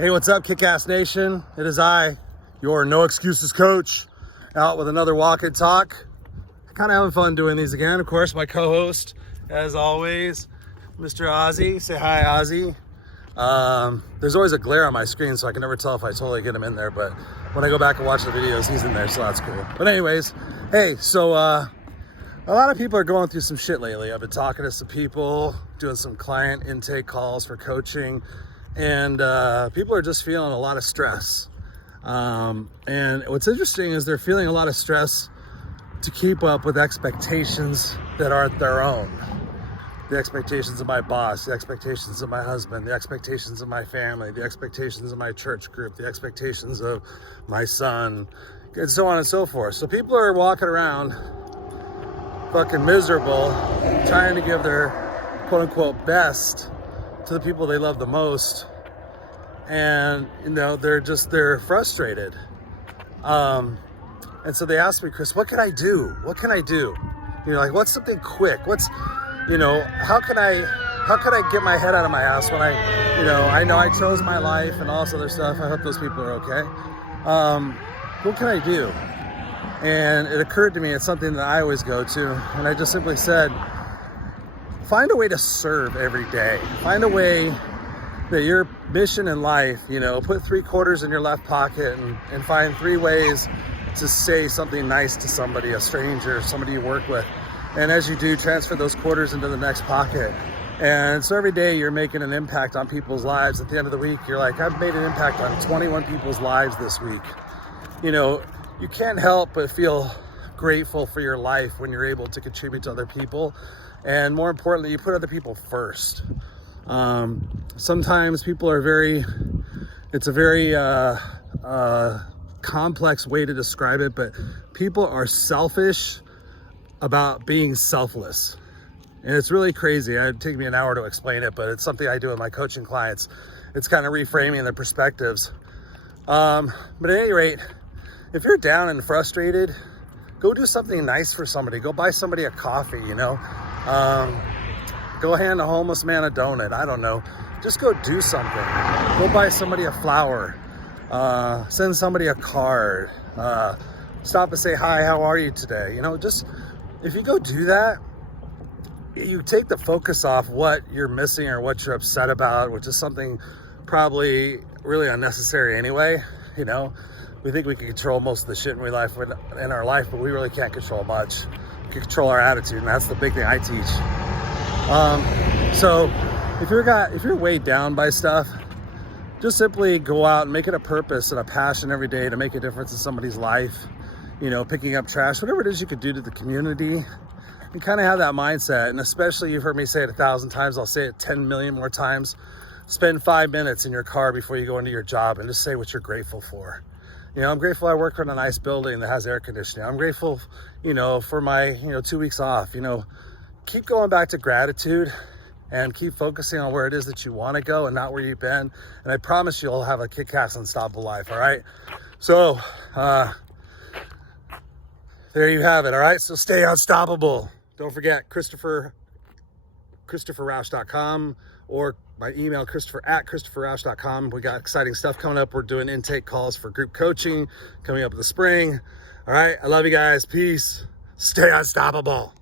Hey, what's up, Kick-Ass Nation? It is I, your No Excuses coach, out with another walk and talk. Kind of having fun doing these again. Of course, my co-host, as always, Mr. Ozzy. Say hi, Ozzy. There's always a glare on my screen, so I can never tell if I totally get him in there, but when I go back and watch the videos, he's in there, so that's cool. But anyways, hey, so a lot of people are going through some shit lately. I've been talking to some people, doing some client intake calls for coaching, and people are just feeling a lot of stress. And what's interesting is they're feeling a lot of stress to keep up with expectations that aren't their own. The expectations of my boss, the expectations of my husband, the expectations of my family, the expectations of my church group, the expectations of my son, and so on and so forth. So people are walking around fucking miserable, trying to give their quote unquote best to the people they love the most. And, you know, they're frustrated. And so they asked me, Chris, what can I do? What can I do? You know, like, what's something quick? How can I get my head out of my ass when I know I chose my life and all this other stuff. I hope those people are okay. What can I do? And it occurred to me, it's something that I always go to. And I just simply said, find a way to serve every day. Find a way that your mission in life, put 3 quarters in your left pocket and find 3 ways to say something nice to somebody, a stranger, somebody you work with. And as you do, transfer those quarters into the next pocket. And so every day you're making an impact on people's lives. At the end of the week, you're like, I've made an impact on 21 people's lives this week. You can't help but feel grateful for your life when you're able to contribute to other people. And more importantly, you put other people first. Sometimes people are it's a very complex way to describe it, but people are selfish about being selfless. And it's really crazy. It'd take me an hour to explain it, but it's something I do with my coaching clients. It's kind of reframing the perspectives. But at any rate, if you're down and frustrated, go do something nice for somebody. Go buy somebody a coffee, Go hand a homeless man a donut. I don't know. Just go do something. Go buy somebody a flower. Send somebody a card. Stop and say, hi, how are you today? If you go do that, you take the focus off what you're missing or what you're upset about, which is something probably really unnecessary anyway. We think we can control most of the shit in our life, but we really can't control much. We can control our attitude, and that's the big thing I teach. So if you're weighed down by stuff, just simply go out and make it a purpose and a passion every day to make a difference in somebody's life. Picking up trash, whatever it is you could do to the community, and kind of have that mindset. And especially, you've heard me say it 1,000 times, I'll say it 10 million more times. Spend 5 minutes in your car before you go into your job and just say what you're grateful for. I'm grateful I work in a nice building that has air conditioning. I'm grateful, for my, 2 weeks off. Keep going back to gratitude and keep focusing on where it is that you want to go and not where you've been. And I promise you'll have a kick-ass, unstoppable life, all right? So, there you have it, all right? So stay unstoppable. Don't forget, ChristopherRausch.com, or my email, Christopher@ChristopherRausch.com. We got exciting stuff coming up. We're doing intake calls for group coaching coming up in the spring. All right, I love you guys. Peace. Stay unstoppable.